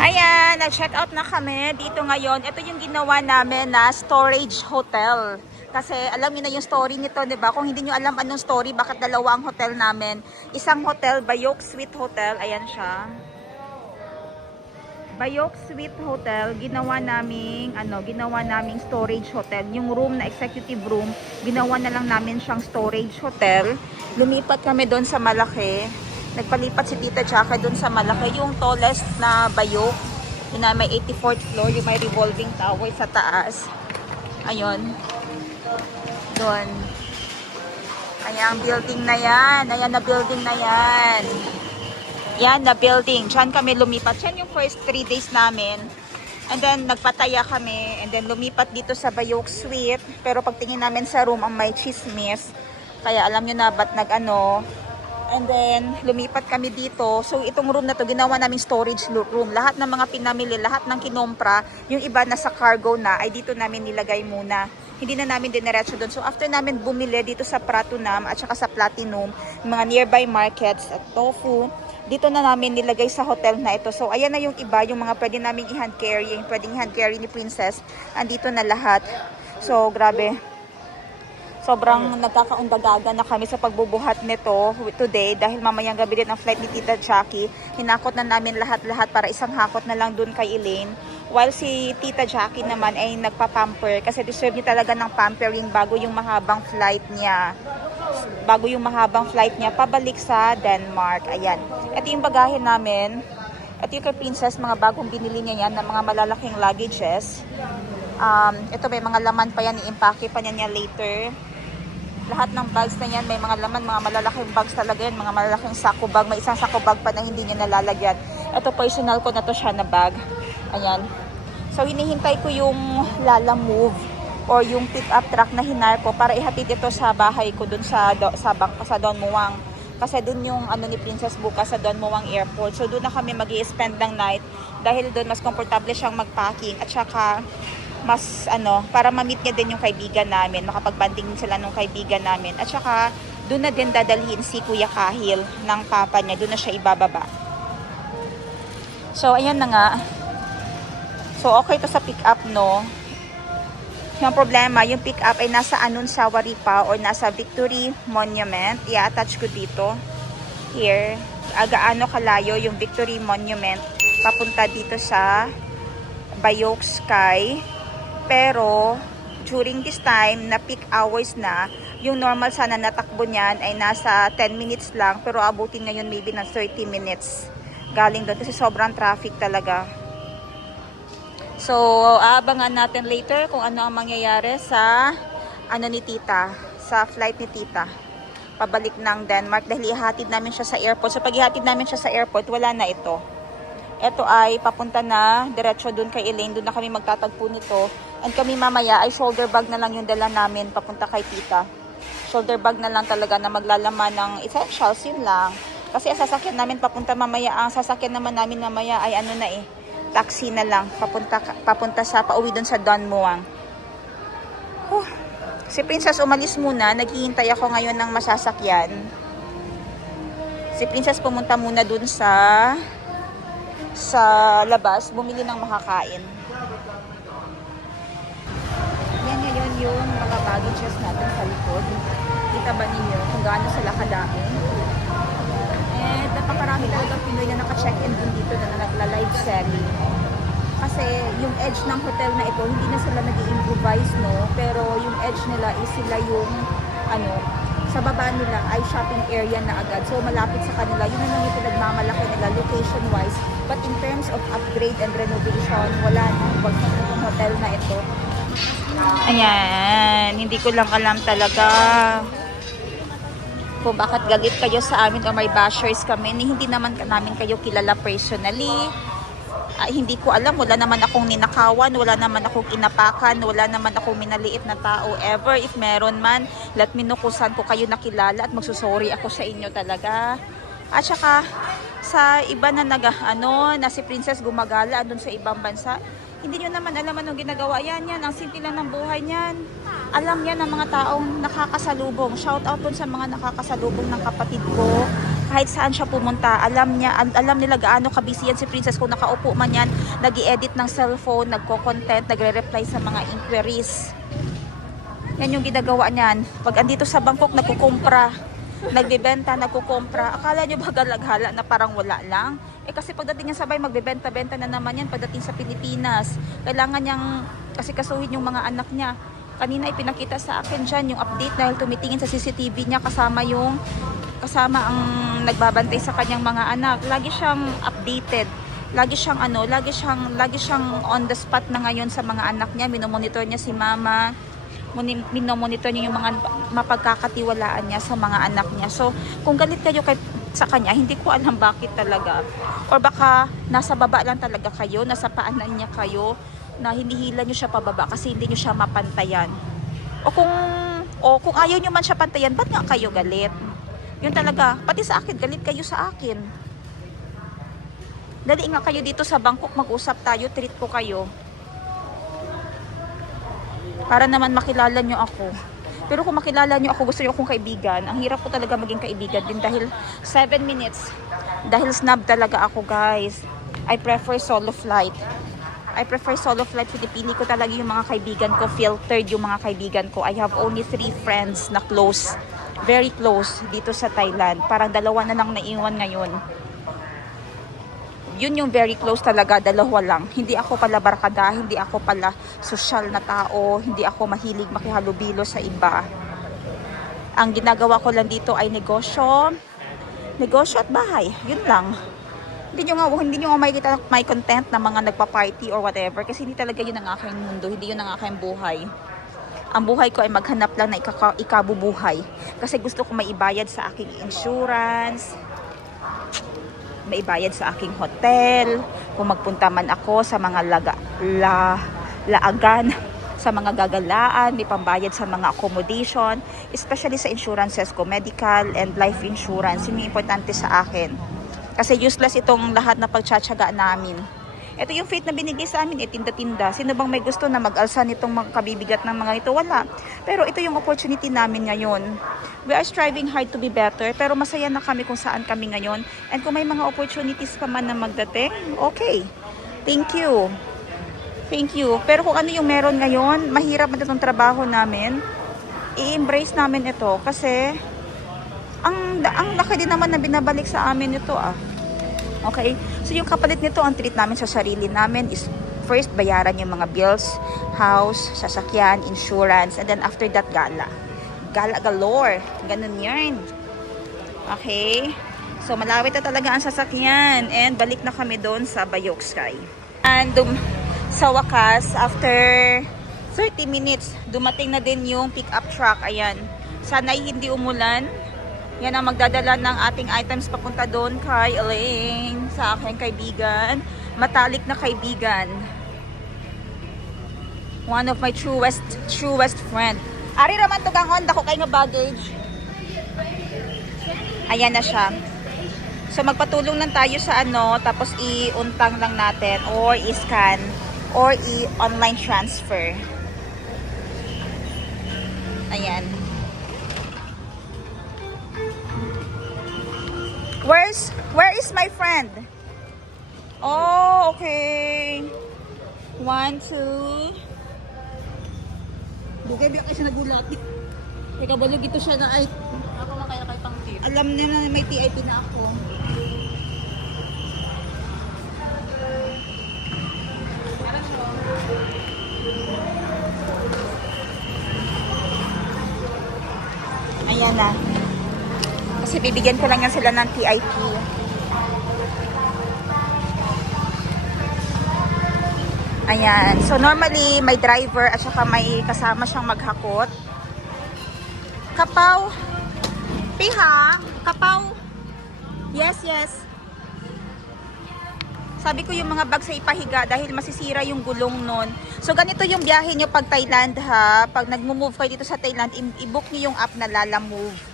Ayan, nag-check out na kami dito ngayon. Ito yung ginawa namin na storage hotel. Kasi alam niyo na yung story nito, 'di ba? Kung hindi niyo alam anong story, bakit dalawa ang hotel namin. Isang hotel, Bayok Suite Hotel, ayan siya. Bayok Suite Hotel, ginawa naming storage hotel. Yung room na executive room, ginawa na lang namin siyang storage hotel. Lumipat kami doon sa malaki. Nagpalipat si Tita Chaka doon sa malaki, yung tallest na bayok. Yun na may 84th floor, yung may revolving tower sa taas. Ayun. Doon. Ayan ang building na yan. Ayan na building na yan. Yan na building. Diyan kami lumipat. Yan yung first 3 days namin. And then nagpataya kami. And then lumipat dito sa Bayok Suite. Pero pagtingin namin sa room, ang may chismis. Kaya alam nyo na ba't nag-ano. And then, lumipat kami dito. So, itong room na to, ginawa naming storage room. Lahat ng mga pinamili, lahat ng kinompra, yung iba nasa cargo na, ay dito namin nilagay muna. Hindi na namin dinerecho doon. So, after namin bumili dito sa Pratunam at saka sa Platinum, mga nearby markets at Tofu, dito na namin nilagay sa hotel na ito. So, ayan na yung iba, yung mga pwede naming i-hand carry, yung pwedeng hand carry ni Princess. Andito na lahat. So, grabe. Sobrang nagkakaundagaga na kami sa pagbubuhat nito today dahil mamayang gabi din ang flight ni Tita Jackie. Hinakot na namin lahat-lahat para isang hakot na lang dun kay Elaine. While si Tita Jackie naman ay nagpa-pamper kasi deserve niya talaga ng pampering bago yung mahabang flight niya. Pabalik sa Denmark. Ayan. Ito yung bagahe namin. Ito yung kay Princess, mga bagong binili niya yan ng mga malalaking luggages. Ito may mga laman pa yan, i-impake pa niya later. Lahat ng bags na yan, may mga laman, mga malalaking bags talaga yan, mga malalaking sako bag. May isang sako bag pa na hindi niya nalalagyan. Ito personal ko na to siya na bag. Ayan. So, hinihintay ko yung Lala Move or yung pick-up truck na hinar ko para ihatid ito sa bahay ko dun sa Don Muang. Kasi dun yung ni Princess bukas sa Don Muang Airport. So, dun na kami mag-i-spend ng night dahil dun mas komportable siyang mag-packing at saka mas para ma-meet niya din yung kaibigan namin, makapag-banding sila nung kaibigan namin. At saka doon na din dadalhin si Kuya Kahil ng papa niya, doon na siya ibababa. So ayan na nga. So okay to sa pick up, no. Yung problema, yung pick up ay nasa Anunsawari pa or nasa Victory Monument. I-attach ko dito. Here, gaano kalayo yung Victory Monument papunta dito sa Bayok Sky. Pero, during this time, na peak hours na, yung normal sana natakbo niyan ay nasa 10 minutes lang. Pero abutin ngayon maybe ng 30 minutes. Galing doon kasi sobrang traffic talaga. So, aabangan natin later kung ano ang mangyayari sa ni Tita. Sa flight ni Tita. Pabalik ng Denmark dahil ihatid namin siya sa airport. So, pag ihatid namin siya sa airport, wala na ito. Ito ay papunta na diretso dun kay Elaine. Doon na kami magtatagpo nito. And kami mamaya ay shoulder bag na lang yung dala namin papunta kay Tita. Shoulder bag na lang talaga na maglalaman ng essentials, yun lang. Kasi ang sasakyan namin papunta mamaya, ang sasakyan naman namin mamaya ay taxi na lang. Papunta sa pauwi dun sa Don Muang. Si Princess umalis muna. Naghihintay ako ngayon ng masasakyan. Si Princess pumunta muna dun sa labas, bumili ng makakain. Yan ngayon yung mga baggages natin sa likod. Kita ba ninyo kung gaano sila kadami? And napakarami talaga Pinoy na naka-check-in din dito na nagla-live selling. Kasi yung edge ng hotel na ito, hindi na sila nag-i-improvise, no? Pero yung edge nila is sila yung sa baba nila ay shopping area na agad. So, malapit sa kanila. Yun na lang yung pinagmamalaki nila location-wise. But in terms of upgrade and renovation, wala na. Wag na itong hotel na ito. Ayan. Hindi ko lang alam talaga kung bakit galit kayo sa amin o may bashers kami. Hindi naman namin kayo kilala personally. Hindi ko alam, wala naman akong ninakawan, wala naman akong inapakan, wala naman akong minaliit na tao ever. If meron man, let me know kung saan ko kayo nakilala at magsusorry ako sa inyo talaga. At saka, sa iba na na si Princess gumagala doon sa ibang bansa, hindi nyo naman alam anong ginagawa yan. Ang simple lang ng buhay niyan. Alam yan ng mga taong nakakasalubong. Shout out dun sa mga nakakasalubong ng kapatid ko, kahit saan siya pumunta, alam nila gaano kabisi yan si Princess. Kung nakaupo man yan, nag-i-edit ng cellphone, nagko-content, nagre-reply sa mga inquiries. Yan yung ginagawa niyan. Pag andito sa Bangkok, nagkukumpra, nagbebenta, nagkukumpra. Akala nyo ba galaghala na parang wala lang? Eh kasi pagdating niya sabay, magbebenta-benta na naman yan pagdating sa Pilipinas. Kailangan niyang kasi kasuhin yung mga anak niya. Kanina ipinakita sa akin dyan yung update dahil tumitingin sa CCTV niya kasama ang nagbabantay sa kanyang mga anak. Lagi siyang updated. Lagi siyang on the spot na ngayon sa mga anak niya. Minomonitor niya si mama. Minomonitor niya yung mga mapagkakatiwalaan niya sa mga anak niya. So, kung galit kayo sa kanya, hindi ko alam bakit talaga. Or baka nasa baba lang talaga kayo, nasa paanan niya kayo, na hinihila niyo siya pababa kasi hindi niyo siya mapantayan. O kung ayaw niyo man siya pantayan, ba't nga kayo galit? Yun talaga, pati sa akin, galit kayo sa akin. Dali nga kayo dito sa Bangkok, mag-usap tayo, treat ko kayo. Para naman makilala nyo ako. Pero kung makilala nyo ako, gusto nyo akong kaibigan, ang hirap ko talaga maging kaibigan din dahil 7 minutes. Dahil snob talaga ako, guys. I prefer solo flight. Pinipili ko talaga yung mga kaibigan ko, filtered yung mga kaibigan ko. I have only 3 friends na close, very close dito sa Thailand. Parang 2 na lang naiwan ngayon. Yun yung very close talaga, 2 lang. Hindi ako pala barkada, hindi ako pala social na tao, hindi ako mahilig makihalubilo sa iba. Ang ginagawa ko lang dito ay negosyo at bahay. Yun lang. Hindi nyo nga makikita may content na mga nagpa-party or whatever kasi hindi talaga yun ang aking mundo, hindi yun ang aking buhay. Ang buhay ko ay maghanap lang na ikabubuhay kasi gusto ko maibayad sa aking insurance, maibayad sa aking hotel, kung magpunta man ako sa mga laagan, sa mga gagalaan, may pambayad sa mga accommodation, especially sa insurances ko, medical and life insurance, yun yung importante sa akin. Kasi useless itong lahat na pagtsatsaga namin. Ito yung faith na binigay sa amin, tinda-tinda. Sino bang may gusto na mag-alsa nitong mga kabibigat ng mga ito? Wala. Pero ito yung opportunity namin ngayon. We are striving hard to be better, pero masaya na kami kung saan kami ngayon. And kung may mga opportunities pa man na magdating, okay. Thank you. Pero kung ano yung meron ngayon, mahirap na itong trabaho namin. I-embrace namin ito kasi ang laki din naman na binabalik sa amin ito Okay? So yung kapalit nito, ang treat namin sa sarili namin is first bayaran yung mga bills, house, sasakyan, insurance, and then after that gala. Gala galore. Ganun yan. Okay? So malawit na talaga ang sasakyan and balik na kami doon sa Bayok Sky. And sa wakas, after 30 minutes, dumating na din yung pick-up truck. Ayan. Sana'y hindi umulan. Yan ang magdadala ng ating items papunta doon kay Elaine, sa aking kaibigan. Matalik na kaibigan. One of my truest friend. Ari raman to gangon, dako kay nga baggage. Ayan na siya. So magpatulong lang tayo sa tapos i-untang lang natin or i-scan or i-online transfer. Ayan. Where is my friend? Oh, okay. 1, 2. Bugay biya kayo siya nagulat. Teka, balog ito siya na ay. Ako makaya kayo pang tip. Alam niya na may TIP na ako. Ayan na. Kasi bibigyan ko lang yan sila ng TIP. Ayan. So normally may driver at saka may kasama siyang maghakot. Kapaw. Piha. Kapaw. Yes. Sabi ko yung mga bag sa ipahiga dahil masisira yung gulong nun. So ganito yung biyahe nyo pag Thailand ha. Pag nag-move kayo dito sa Thailand, i-book nyo yung app na Lalamove.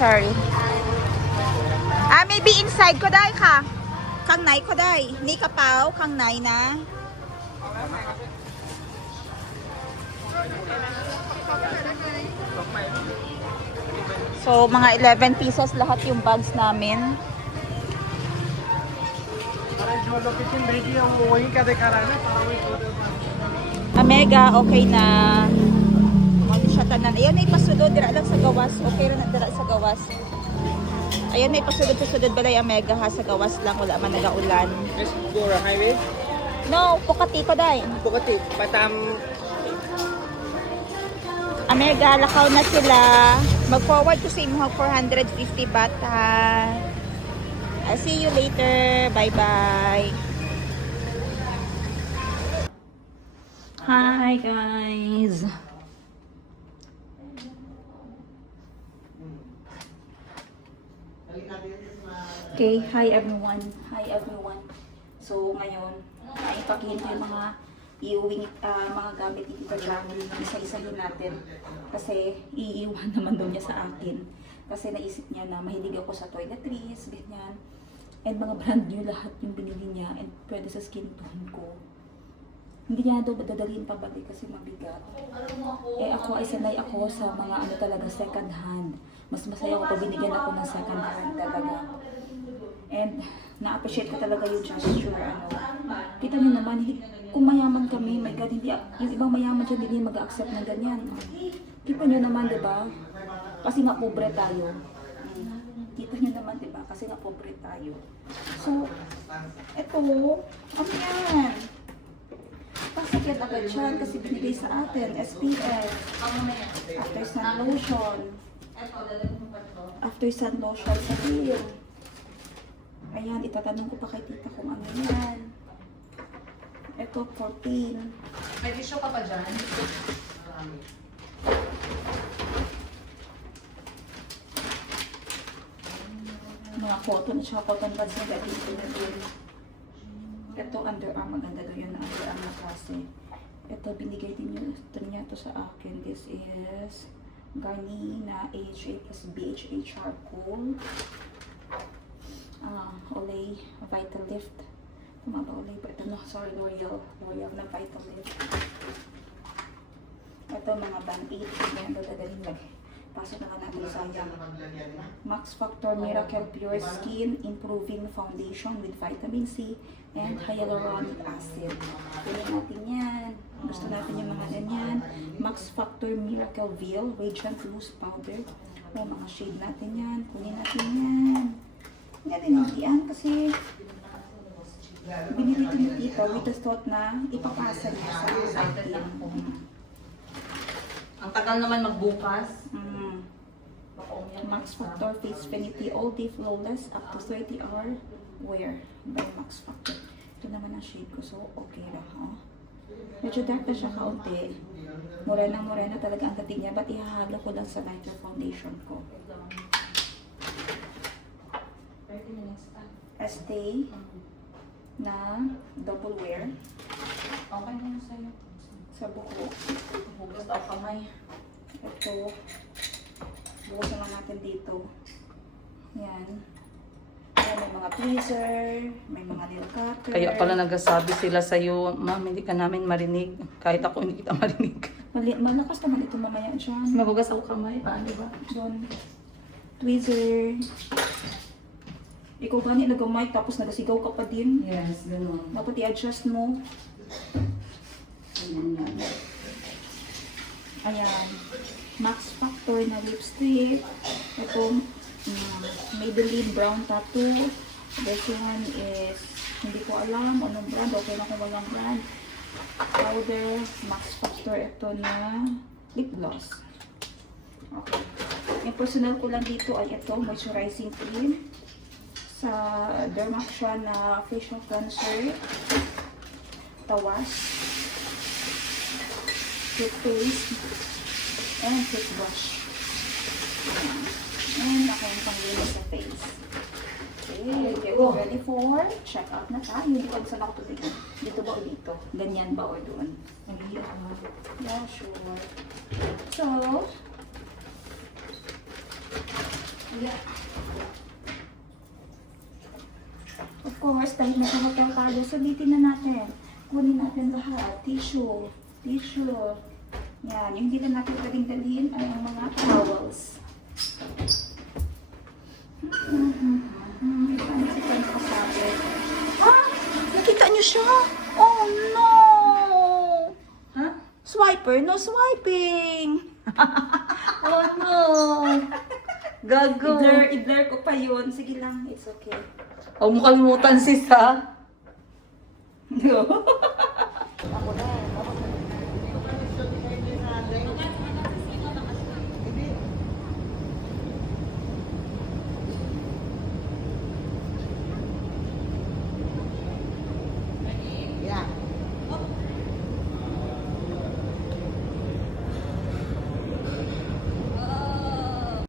sorry. Maybe inside ก็ได้ค่ะข้างในก็ได้นี่กระเป๋าข้างในนะ So, mga 11 pieces lahat yung bags namin. जो लोकेशन भेजी है वो वहीं का दिखा रहा है ना। Mega, okay na. Siya tanan. Ayan na ipasulod, dira lang sa gawas. Okay na dira sa gawas. Ayan na ipasulod-pasulod balay Mega ha, sa gawas lang, wala man nagaulan. Let's go to highway. No, Pukati ko day. Pukati, Batam. Mega, lakaw na sila. Mag-forward ko sa imo 450 baht ha. I'll see you later. Bye-bye. Hi guys. Okay, hi everyone. Hi everyone. So ngayon, ipakihin ko yung mga iuwing mga gamit ni Tita Jackie. Isa-isahin natin. Kasi iiwan naman doon niya sa akin. Kasi naisip niya na mahilig ako sa toiletries, ganyan. And mga brand new lahat yung binili niya. And pwede sa skin tone ko. Hindi niya daw dadalhin pabalik kasi mabigat. Eh ako ay sanay ako sa mga ano talaga second hand. Mas masaya ako pag binigyan ako ng second hand talaga. And na-appreciate ko talaga yung gesture. Kita niyo naman, kung mayaman kami, my God, hindi, yung ibang mayaman dyan, hindi mag-accept ng ganyan. Kita niyo naman, di ba? Kasi nga pobre tayo. Kita niyo naman, di ba? Kasi nga pobre tayo. So, eto, ano yan? Pasakit agad siya kasi binigay sa atin, SPF. After sun lotion. After sun lotion sa heel. Ayan, itatanong ko pa kay tita kung ano yan. Ito, 14. May tissue ka pa dyan? Mga cotton, tsaka cotton pads na gabi ko na din. Ito, underarm. Maganda daw yun na underarm na klase. Ito, binigay din niya to sa akin. This is Garni na AHA plus BHA charcoal. Olay Vital Lift. Tama ba Olay? Ito no, sorry, L'Oreal. L'Oreal na Vital Lift. Ito mga band-aid. Ganyan daw dadalhin lagi. Pasok na natin sayang. Max Factor Miracle Pure Skin Improving Foundation with Vitamin C and Hyaluronic Acid. Pili natin yan. Gusto natin yung mga ganyan. Max Factor Miracle Veil Radiant Loose Powder. O mga shade natin yan. Kunin natin yan. Hindi natin hintian kasi binili ito ni Tita with the thought na ipapasa niya sa atin. Ang tagal naman magbukas. Max Factor Face Finity All Day Flawless up to 30-hour wear by Max Factor. Ito naman ang shade ko, so okay lang, ha? Medyo dark na siya kaunti. Morena talaga ang dating niya, but ihahalo ko lang sa lighter foundation ko. Estee na double wear Okay na yun sa'yo. sa buko. Hugas daw kamay. Ito, bukas naman natin dito. Yan. Ayan, may mga tweezer, may mga nail cutter. Kaya pala nagsasabi sila sa'yo, ma'am, hindi ka namin marinig. Kahit ako hindi kita marinig. Malakas naman ito mamaya dyan. Magugas ako kamay, paano ba? Doon. Tweezer. Ikaw gani nagamay tapos nagasigaw ka pa din. Yes, gano'n. Dapat i-adjust mo. Ayan. Max Factor na lipstick. Ito, Maybelline Brown Tattoo. This one is, hindi ko alam anong brand. Okay na kung walang brand. Powder. Max Factor. Ito na lip gloss. Okay. Yung personal ko lang dito ay ito, moisturizing cream. Sa Dermaxia na facial cleanser. Tawas. Toothpaste. And toothbrush. And ako yung panglinis sa face. Okay, get ready for check out na tayo. Hindi ko saan ako tutingin. Dito ba o dito? Ganyan ba o doon? Yeah, sure. So, Of course, dahil nasa hotel tayo, sulitin na natin. Kunin natin lahat. Tissue. Tissue. Yan. Yung hindi na natin pwedeng dalhin ay ang mga towels. Ito na si Ken kasabi. Ah! Nakita niyo siya? Oh no! Ha? Swiper? No swiping! Oh no! Gago. I-blur ko pa yun. Sige lang, it's okay. Huwag mo kalimutan sis ha.